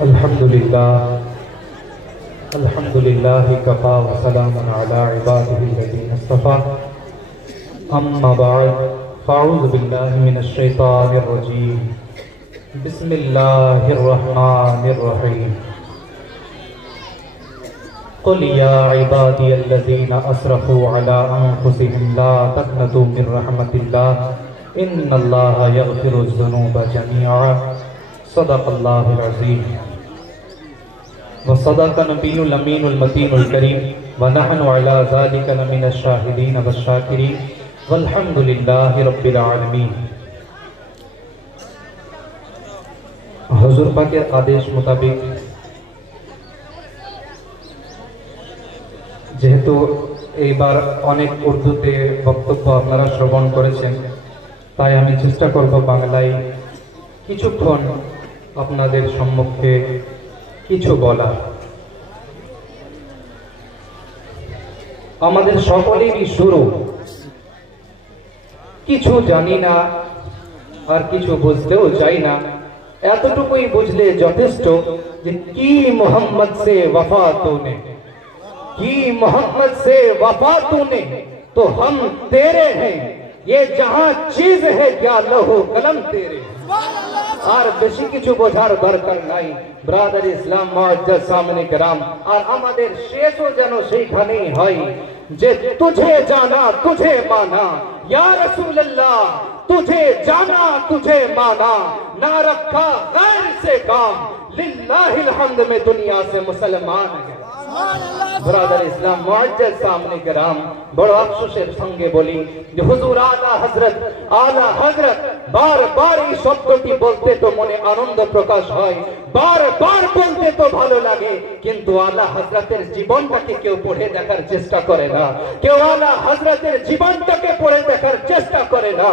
अल्हम्दुलिल्लाह कफ़ा व सलामुन अला इबादिही अल्लज़ीना इस्तफ़ा अम्मा बअद फ़अऊज़ु बिल्लाहि मिनश शैतानिर रजीम बिस्मिल्लाहिर रहमानिर रहीम क़ुल या इबादियल्लज़ीना असरफ़ू अला अनफ़ुसिहिम ला तक़नतू मिन रहमतिल्लाह इन्नल्लाहा यग़फ़िरुज़्ज़ुनूबा जमीअन सदक़ल्लाहुल अज़ीम व सदक़ नबियुल अमीनुल मतीनुल करीम व नहनु अला ज़ालिका लमिनश शाहिदीन वश्शाकिरीन वल्हम्दुलिल्लाहि रब्बिल आलमीन। हुज़ूर पाकेर आदेश मुताबिक যেহেতু এইবার অনেক উর্দুতে বক্তব্য আপনারা শ্রবণ করেছেন, তাই আমি চেষ্টা করব বাংলায় কিছুক্ষণ আপনাদের সম্মুখে কিছু বলা। আমাদের সকলেরই শুরু কিছু জানি না আর কিছু বুঝতেও চাই না, এতটুকুই বুঝলে যথেষ্ট যে কি মোহাম্মদ সে वफा तूने, की मोहम्मद से वफा तूने तो हम तेरे हैं, ये जहां चीज है क्या लहू कलम तेरे। और बेशी किछु बोझार दरकार নাই ব্রাদার ইসলাম মুআজ্জাজ সামনে کرام। আর আমাদের শেষও যেন সেইখানেই হয় যে तुझे जाना तुझे माना या रसूल अल्लाह, तुझे जाना तुझे माना, ना रखा गैर से काम, लिल्लाहिल हम्द में दुनिया से मुसलमान है। ब्रादर इस्लाम मुआज्जज सामने कराम, बड़ो अफसोसेर संगे बोली যে হুজুর আলা হযরত बार बार এই শব্দটি বলতে তো মনে আনন্দ প্রকাশ হয়, बार बार বলতে তো ভালো লাগে, কিন্তু আলা হযরতের জীবনটাকে কেউ পড়ে দেখার চেষ্টা করে না, কেউ আলা হযরতের জীবনটাকে পড়ে দেখার চেষ্টা করে না।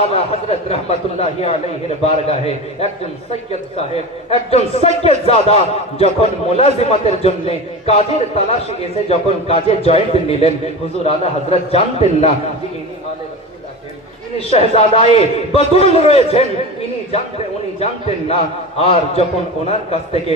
আলা হযরত রাহমাতুল্লাহি আলাইহির বারগাহে একজন সৈয়দ সাহেব, একজন সৈয়দ জাদা যখন মুলাজিমাতের জন্য কাজের তালাশে এসে যখন কাজে জয়েন্ট নিলেন, হুজুর আলা হযরত জানতেন না যে ইনি আলে রাসূল আছেন, ইনি শাহজাদায়ে বাতুল রয়েছেন, উনি জানতেন না। আর যখন ওনার কাছ থেকে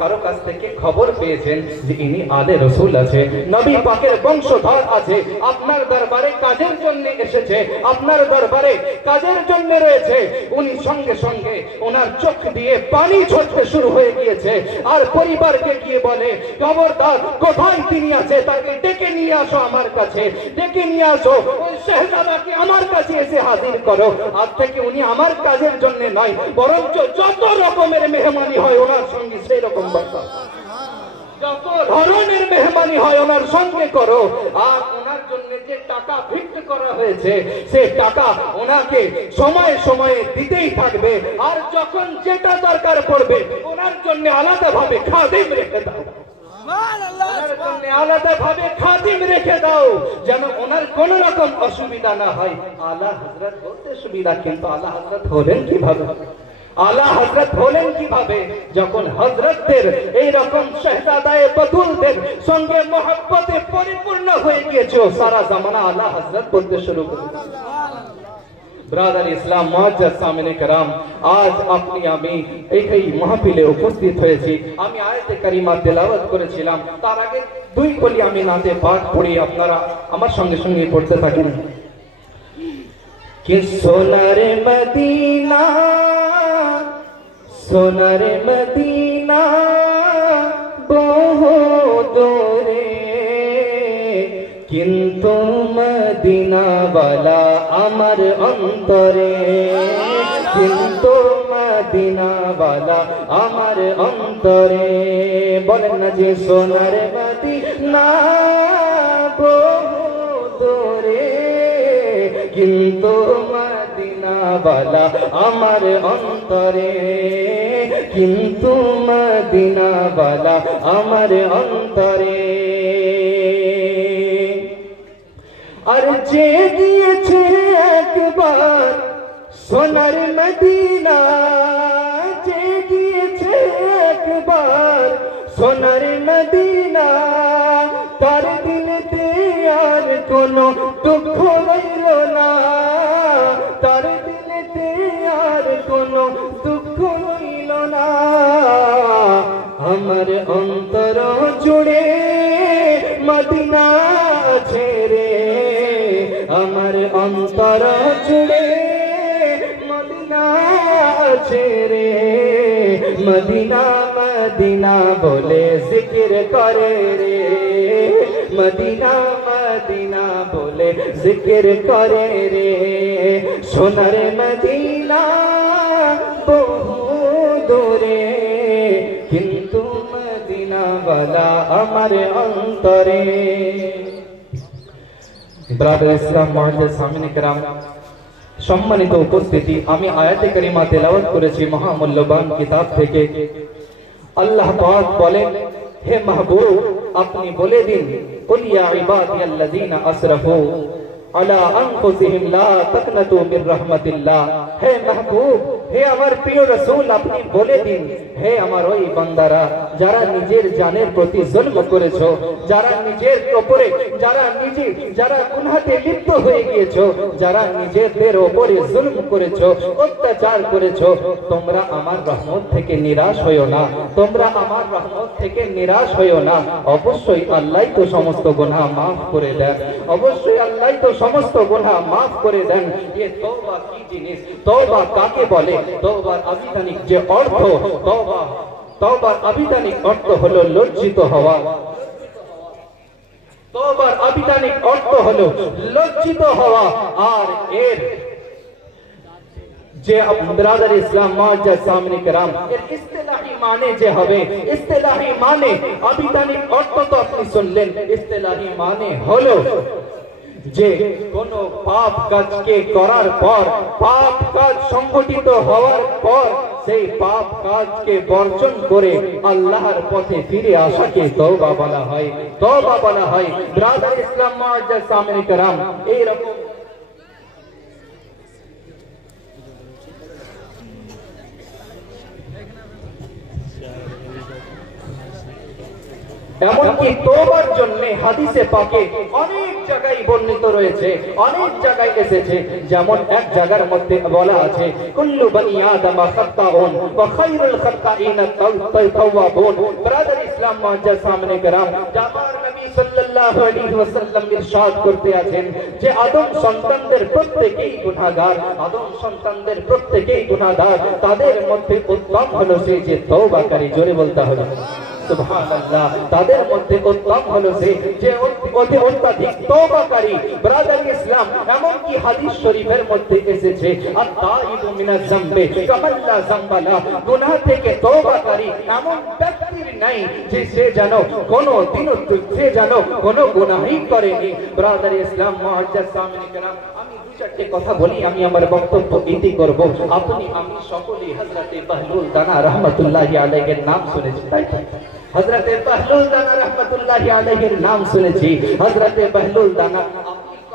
কারো কাছ থেকে খবর পেয়েছেন যে ইনি আলে রাসূল আছে, নবী পাকের বংশধর আছে, আপনার দরবারে কাজের জন্য এসেছে, আপনার দরবারে কাজের জন্য রয়েছে, উনি সঙ্গে সঙ্গে ওনার চোখ দিয়ে পানি ঝরতে শুরু হয়ে গিয়েছে। আর পরিবারকে গিয়ে বলে, খবরদার কোথায় তিনি আছে তাকে ডেকে নিয়ে আসো আমার কাছে, ডেকে নিয়ে আসো, ওই শাহজাদাকে আমার কাছে এসে হাজির করো। আজ থেকে উনি আমার কাজের জন্য নয়, বরঞ্চ যত রকমের মেহমানি হয় ওনার সঙ্গে সেই রকম বর্তাও, যত ধরনের মেহমানি হয় ওনার সঙ্গে করো। আর ওনার জন্য যে টাকা ভিক্ট করা হয়েছে সে টাকা ওনাকে সময়ে সময়ে দিতেই থাকবে। আর যখন যেটা দরকার পড়বে ওনার জন্য আলাদাভাবে খাদিম রেখে দাও, আলাদা ভাবে খাদিম রেখে দাও, যেন ওনার কোন রকম অসুবিধা না হয়। আলা হযরত বলতে সুবিধা, কিন্তু আলা হযরত হলেন কিভাবে? আলা হযরত হলেন কিভাবে? যখন হযরতদের এই রকম শাহজাদায়ে বাতুলদের সঙ্গে মহব্বতে পরিপূর্ণ হয়ে গিয়েছে, সারা জামানা আলা হযরত বলতে শুরু করে। ব্রাদার ইসলাম মুআজ্জাজ সামনে کرام, আজ আপনি আমি এই মাহফিলে উপস্থিত হয়েছি। আমি আয়াতে কারিমা তেলাওয়াত করেছিলাম, তার আগে দুই কলি আমি নাতে পাঠ পড়ি, আপনারা আমার সঙ্গে সঙ্গে পড়তে থাকেন। कि सोनारे मदीना सोनारे मदीना बहु दूरे, किंतु मदीना वाला अमर अंतरे, किंतु मदीना वाला अमर अंतरे। बोलें ना जे सोनारे मदीना बहु दूरे, किंतु मदीना वाला আমার অন্তরে, কিন্তু মদিনা वाला আমার অন্তরে। আর যে গিয়েছে একবার সোনার মদিনা, যে গিয়েছে একবার সোনার মদিনা, তার দিলেতে আর কোনো দুঃখ রইল না, তার দিলেতে আর কোনো দুঃখ রইল না। আমার অন্তর জুড়ে মদিনা আছে রে, আমার অন্তর জুড়ে মদিনা আছে রে, মদিনা মদিনা বলে জিকির করে রে, মদিনা মদিনা বলে জিকির করে রে, সোনার মদিনা বহু দূরে কিন্তু মদিনা वाला আমার অন্তরে। ব্রাদার ইসলাম মুআজ্জাজ সামিনে کرام, সম্মানিত উপস্থিতি, আমি আয়াতে কারিমা তেলাওয়াত করেছি মহামূল্যবান কিতাব থেকে। আল্লাহ পাক বলেন, হে মাহবুব আপনি বলে দিন, কুল ইয়া ইবাদিয়াল্লাযীনা আসরাফু আলা আনফুসিহিম লা তাকনাতু মির রাহমাতিল্লাহ। হে মাহবুব, হে আমার প্রিয় রাসূল আপনি বলে দিন, হে আমার ওই বান্দারা যারা নিজের জানের প্রতি জুলম করেছো, যারা নিজের উপরে যারা গুনাহতে লিপ্ত হয়ে গিয়েছো, যারা নিজেদের উপরে জুলম করেছো, অত্যাচার করেছো, তোমরা আমার রহমত থেকে নিরাশ হইও না, তোমরা আমার রহমত থেকে নিরাশ হইও না। অবশ্যই আল্লাহই তো সমস্ত গুনাহ maaf করে দেন, অবশ্যই আল্লাহই তো সমস্ত গুনাহ maaf করে দেন। ये तौबा की জিনিস, তওবা কাকে বলে? তওবার আবিধানিক যে অর্থ, তওবার আবিধানিক অর্থ হলো লজ্জিত হওয়া। তওবার আবিধানিক অর্থ হলো লজ্জিত হওয়া। আর এর যে ব্রাদার ইসলাম মুআজ্জাজ সামিনে کرام, এর ইসতিলাহি মানে যে হবে, ইসতিলাহি মানে আবিধানিক অর্থ তো আপনি শুনলেন, ইসতিলাহি মানে হলো যে কোন পাপ কাজকে করার পর, পাপ কাজ সংগঠিত হওয়ার পর সেই পাপ কাজকে বর্জন করে আল্লাহর পথে ফিরে আসাকে তওবা বলা হয়, তওবা বলা হয়। ব্রাদার ইসলাম মুআজ্জাজ সামিনে کرام, এই রকম এমনকি তওবার জন্য হাদিসে পাকে অনেক জায়গায় বর্ণিত রয়েছে, অনেক জায়গায় এসেছে। যেমন এক জায়গার মধ্যে বলা আছে, কুল্লু বনি আদম খাত্তাউন ওয়া খায়রুল খাত্তাইনা তাওয়াবুন। ব্রাদার ইসলাম মুআজ্জাজ সামিনে کرام, আমার নবী সাল্লাল্লাহু আলাইহি ওয়াসাল্লাম ইরশাদ করতে আছেন যে আদম সন্তানদের প্রত্যেকেই গুনাহগার, আদম সন্তানদের প্রত্যেকেই গুনাহগার, তাদের মধ্যে উত্তম হলো সে যে তওবাকারী। জোরে বলতে হবে সুবহানাল্লাহ। তাদের মধ্যে উত্তম হলো সে যে অত্যাধিক তওবাকারী। ব্রাদার ইসলাম, এমন কি হাদিস শরীফের মধ্যে এসেছে, আত-তাইবু মিনাজ যামবি কামাল্লা যামবালা, গুনাহ থেকে তওবাকারী এমন ব্যক্তির নাই যে সে যেন কোনো গুনাহই করেনি। ব্রাদার ইসলাম মুআজ্জাজ সামিনে کرام, আমি দুই চারটি কথা বলি, আমি আমার বক্তব্য ইতি করব। আমি সকলেই হযরতে বাহলুল দানা রাহমাতুল্লাহি আলাইহির নাম শুনেছি, তাই তো? হযরতে বাহলুল দানা রাহমাতুল্লাহি আলাইহির নাম শুনেছি। হযরতে বাহলুল দানা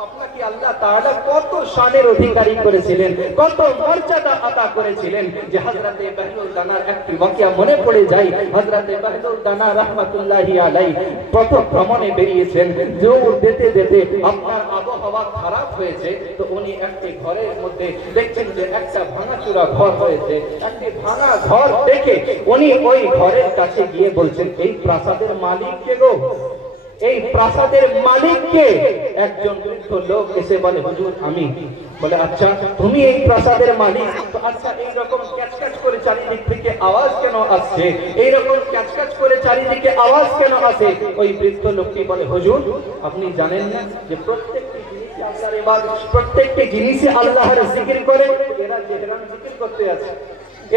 আপনাকে আল্লাহ তাআলা কত শানের অধিকারী করেছিলেন, কত মর্যাদা আদা করেছিলেন, যে হযরতে বাহলুল দানার একটি ওয়াকিয়া মনে পড়ে যায়। হযরতে বাহলুল দানা রাহমাতুল্লাহি আলাইহি প্রথম ভ্রমণে বেরিয়েছেন, দৌড় দিতে দিতে আপনার আবহাওয়া খারাপ হয়েছে, তো উনি একটি ঘরের মধ্যে দেখছেন যে একটা ভাঙাচুরা ঘর হয়েছে। একটি ভাঙা ঘর দেখে উনি ওই ঘরের কাছে গিয়ে বলছেন, এই প্রাসাদের মালিক কে গো? এই প্রাসাদের মালিক কে? একজন বৃদ্ধ লোক এসে বলে, হুজুর আমি। বলে, আচ্ছা তুমি এই প্রাসাদের মালিক, তো আচ্ছা এইরকম ক্যাচক্যাচ করে চারিদিক থেকে আওয়াজ কেন আসছে? এইরকম ক্যাচক্যাচ করে চারিদিকে আওয়াজ কেন আসে? ওই বৃদ্ধ লোকটি বলে, হুজুর আপনি জানেন না যে প্রত্যেকটি জিনিসে আল্লাহর ইবাদত, প্রত্যেকটি জিনিসে আল্লাহর জিকির করে? এরা জেহরান জিকির করতে আছে,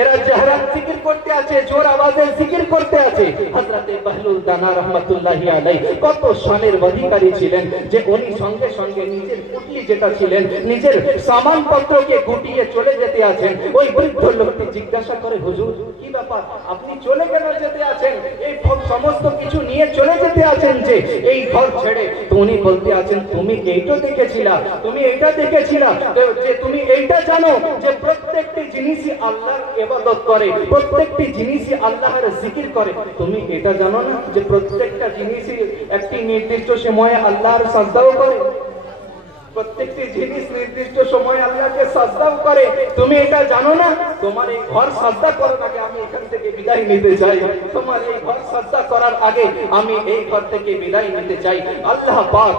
এরা জাহরান জিকির করতে আছে, জোর আওয়াজে জিকির করতে আছে। হযরতে বাহলুল দানা রাহমাতুল্লাহি আলাইহি কত শানের অধিকারী ছিলেন যে উনি সঙ্গে সঙ্গে নিজের পুটলি যেটা ছিলেন, নিজের সামানপত্রকে গুটিয়ে চলে যেতে আছেন। ওই বৃদ্ধ লোকটি জিজ্ঞাসা করে, হুজুর কি ব্যাপার, আপনি চলে কেন যেতে আছেন? এই সমস্ত কিছু নিয়ে চলে যেতে আছেন যে এই ঘর ছেড়ে? তো উনি বলতে আছেন, তুমি এইটা দেখেছিলা, তুমি এইটা দেখেছিলা যে তুমি এইটা জানো যে প্রত্যেকটি জিনিসই আল্লাহর ইবাদত করে, প্রত্যেকটি জিনিসই আল্লাহর জিকির করে? তুমি এটা জানো না যে প্রত্যেকটা জিনিসই একটি নির্দিষ্ট সময়ে আল্লাহর সাজদাও করে? প্রত্যেকটি জিনিস নির্দিষ্ট সময়ে আল্লাহকে সাজদাও করে। তুমি এটা জানো না? তোমার এই ঘর সাজদা করার আগে আমি এখান থেকে বিদায় নিতে চাই, তোমার এই ঘর সাজদা করার আগে আমি এই ঘর থেকে বিদায় নিতে চাই। আল্লাহ পাক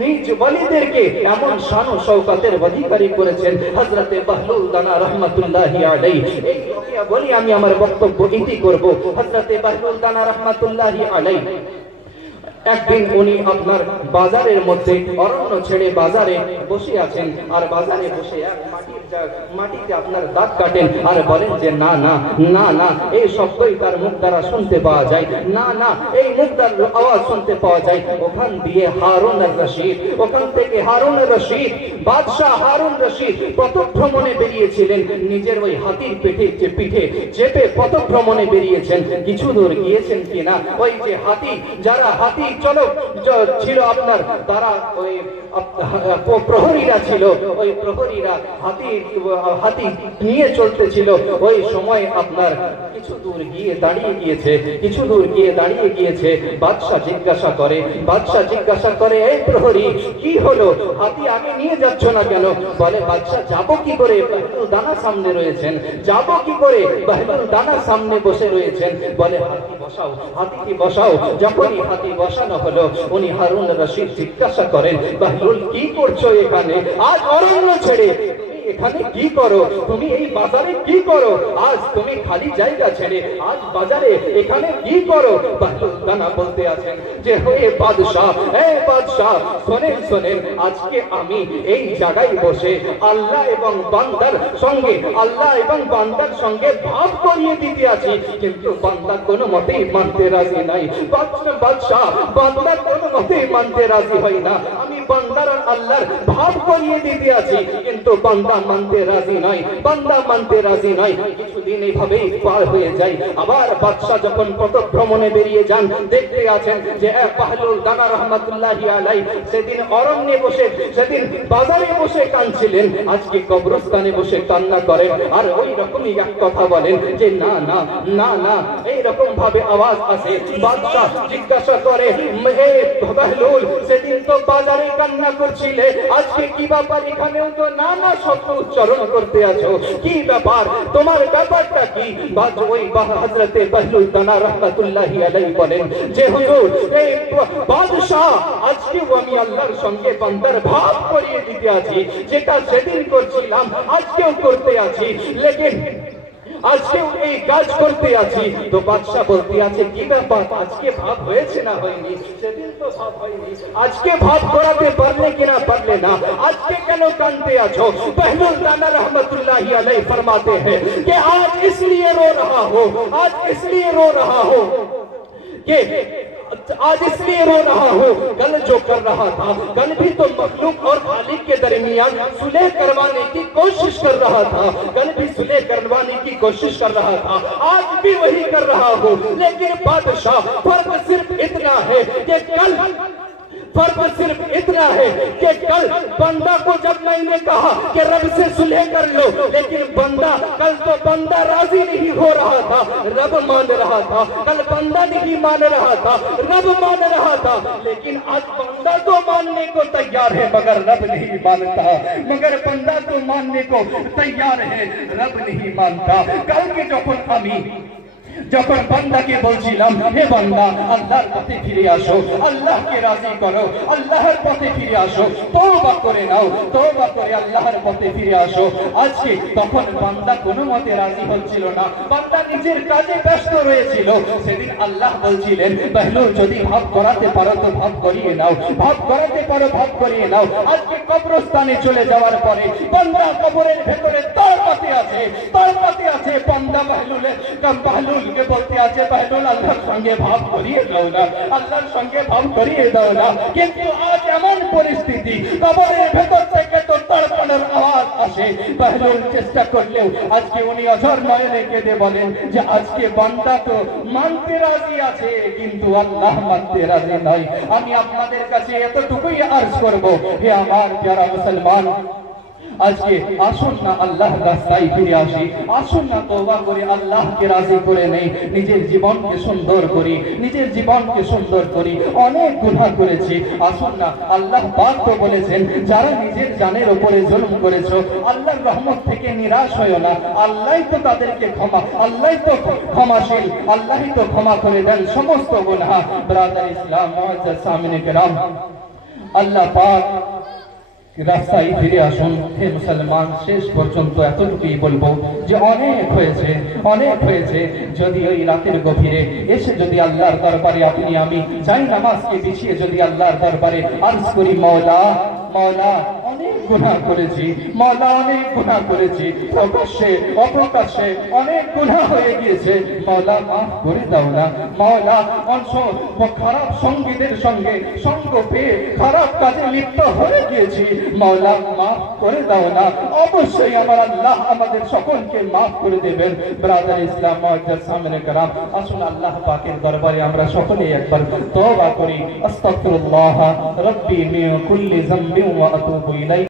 নিজ ওলিদেরকে এমন শান ও শওকতের অধিকারী করেছেন। হযরতে বাহলুল দানা রাহমাতুল্লাহি আলাইহি, এই ওকিয়া বলি আমি আমার বক্তব্য ইতি করব। হযরতে বাহলুল দানা রাহমাতুল্লাহি আলাইহি একদিন উনি আপনার বাজারের মধ্যে অরণ্য ছেড়ে বাজারে বসে আছেন, আর বাজারে বসে এক মাটিতে আপনার দাঁত কাটেন আর বলেন যে না না না না, এই শব্দই তার মুখ দ্বারা শুনতে পাওয়া যায়, না না এই মুখ দ্বারা আওয়াজ শুনতে পাওয়া যায়। ওখান দিয়ে হারুন আর রশিদ, ওখান থেকে হারুন আর রশিদ, বাদশাহ হারুন রশিদ পথভ্রমণে বেরিয়েছিলেন। নিজের ওই হাতির পিঠে চেপে পথভ্রমণে বেরিয়েছেন। কিছু দূর গিয়েছেন কিনা, ওই যে হাতি, যারা হাতি চলক ছিল আপনার, তারা ওই প্রহরীরা ছিল, ওই প্রহরীরা হাতি নিয়ে চলতেছিল। ওই সময় আপনার কিছু দূর গিয়ে দাঁড়িয়ে গিয়েছে। বাদশাহ জিজ্ঞাসা করে এই প্রহরী, কি হলো, হাতি আগে নিয়ে যাচ্ছ না কেন? বলে বাদশাহ যাবো কি করে, বাহলুল দানা সামনে রয়েছেন, যাবো কি করে, বাহলুল দানা সামনে বসে রয়েছেন। বলে হাতিকে বসাও। যখনই হাতি বসানো হলো, উনি হারুন রশিদ জিজ্ঞাসা করেন, বাহলুল কি করছো এখানে? আজ অরণ্য ছেড়ে এখানে কি করো? তুমি এই বাজারে কি করো? আজ তুমি খালি জায়গা ছেড়ে আজ বাজারে এখানে কি করো? বাহলুল দানা বলতে আছেন যে হে বাদশাহ, শোনেন, আজকে আমি এই জায়গায় বসে আল্লাহ এবং বান্দার সঙ্গে ভাব করিয়ে দিতে আছি, কিন্তু বান্দা কোনো মতেই মানতে রাজি নাই। বাদশাহ, বান্দা কোনো মতেই মানতে রাজি হয় না। আমি বান্দার আর আল্লাহর ভাব করিয়ে দিতে আছি, কিন্তু বান্দা মানতে রাজি নয়। কিছুদিন এইভাবেই পার হয়ে যায়। আবার বাদশাহ যখন পথভ্রমণে বেরিয়ে যান, দেখতে আছেন যে বাহলুল দানা রাহমাতুল্লাহি আলাইহি সেদিন অরণ্যে বসে, সেদিন বাজারে বসে কাঁদছিলেন, আজকে কবরস্থানে বসে কান্না করেন। আর ওই রকমই এক কথা বলেন যে না না না না, এইরকম ভাবে আওয়াজ আসে। বাদশাহ জিজ্ঞাসা করে, হে বাহলুল, সেদিন তো বাজারে কান্না করছিলে, আজকে কি ব্যাপার এখানেও তো না না শব্দ উচ্চারণ করতে আছো, কি ব্যাপার, তোমার ব্যাপারটা কি? ওই হযরতে বাহলুল দানা রাহমাতুল্লাহি আলাইহি বলেন যে হুজুর, এই বাদশাহ আজকেও আমি আল্লাহর সঙ্গে বান্দার ভাব করিয়ে দিতে আছি, যেটা সেদিন করছিলাম আজকেও করতে আছি, লেকিন আজকেও এই কাজ করতে আছি। তো বাদশা বলতে আছে কি ব্যাপার, আজকে ভাব হয়েছে না হয়নি? সেদিন তো ভাব হয়নি, আজকে ভাব করাতে পারলে কিনা পারলে না, আজকে কেন কাঁদতে আছো? বাহলুল দানা रहमतुल्लाहि अलैहि फरमाते हैं कि आज इसलिए रो रहा हो कि आज इसलिए रो रहा हूँ, कल जो कर रहा था, कल भी तो मखलूक और खालिक के दरमियान सुलह करवाने की कोशिश कर रहा था, आज भी वही कर रहा हूँ। लेकिन बादशाह, फर्क सिर्फ इतना है कि कल बंदा को जब मैंने कहा कि रब से सुलह कर लो, लेकिन कल तो बंदा राजी नहीं हो रहा था, रब मान रहा था। कल बंदा नहीं मान रहा था, रब मान रहा था, लेकिन आज बंदा तो मानने को तैयार है मगर रब नहीं मानता, मगर बंदा तो मानने को तैयार है, रब नहीं मानता। कल के যখন বান্দাকে বলছিলাম, হে বান্দা, আল্লাহর পথে ফিরে আসো, আল্লাহকে রাজি করো, আল্লাহর পথে ফিরে আসো, তওবা করে নাও, তওবা করে আল্লাহর পথে ফিরে আসো। আজকে তখন বান্দা কোনো মতে রাজি হচ্ছিল না, বান্দা নিজের কাজে ব্যস্ত রয়েছিল। সেদিন আল্লাহ বলছিলেন, বাহলুল, যদি ভাব করাতে পারো তো ভাব করিয়ে নাও, ভাব করাতে পারো ভাব করিয়ে নাও। আজকে কবরস্থানে চলে যাওয়ার পরে বান্দা কবরের ভেতরে তড়পাতে আছে, বান্দা বাহলুলকে বলতে আছে, বাহলুল, আল্লাহর সঙ্গে ভাব করিয়ে দাও না, আল্লাহর সঙ্গে ভাব করিয়ে দাও না। কিন্তু আজ এমন পরিস্থিতি, কবরের ভেতর থেকে তো তড়পানোর আওয়াজ আসে। বাহলুল চেষ্টা করলেও আজকে উনি অঝর নয়নে কেঁদে বলেন যে আজকে বান্দা তো মানতে রাজি আছে, কিন্তু আল্লাহ মানতে রাজি নয়। আমি আপনাদের কাছে এতটুকুই আরজ করব, হে আমার যারা মুসলমান, আজকে আসুন না আল্লাহ রাস্তায় ফিরে আসি, আসুন না তওবা করে আল্লাহকে রাজি করে নেই, নিজের জীবনকে সুন্দর করি, নিজের জীবনকে সুন্দর করি। অনেক গুনাহ করেছি, আসুন না, আল্লাহ পাক তো বলেছেন যারা নিজের জানের উপরে জুলুম করেছো আল্লাহর রহমত থেকে নিরাশ হয়ো না, আল্লাহই তো তাদেরকে ক্ষমা, আল্লাহই তো ক্ষমাশীল, আল্লাহই তো ক্ষমা করে দেন সমস্ত গুনাহ। ব্রাদার ইসলাম মুআজ্জাজ সামিনে কেরাম, আল্লাহ পাক রাস্তায় ফিরে আসুন। হে মুসলমান, শেষ পর্যন্ত এতটুকুই বলবো যে অনেক হয়েছে, অনেক হয়েছে। যদি ওই রাতের গভীরে এসে যদি আল্লাহর দরবারে আপনি আমি যাই নামাজকে বিছিয়ে যদি আল্লাহর দরবারে আরজ করি, মওলা মওলা অনেক গুনাহ করেছি, মওলা অনেক গুনাহ করেছি, প্রকাশ্যে অপ্রকাশ্যে অনেক গুনাহ হয়ে গিয়েছে, মওলা মাফ করে দাও না। মওলা অংশ খারাপ সঙ্গীদের সঙ্গে সঙ্গ পেয়ে খারাপ কাজে লিপ্ত হয়ে গিয়েছি, মওলা মাফ করে দাও না। অবশ্যই আমার আল্লাহ আমাদের সকলকে মাফ করে দেবেন। ব্রাদার ইসলাম মুআজ্জাজ সামিনে কেরাম, আসুন আল্লাহ পাকের দরবারে আমরা সকলে একবার তওবা করি। আস্তাগফিরুল্লাহ রাব্বি মিন কুল্লি যামবিন ওয়া আতুবু ইলাইহি।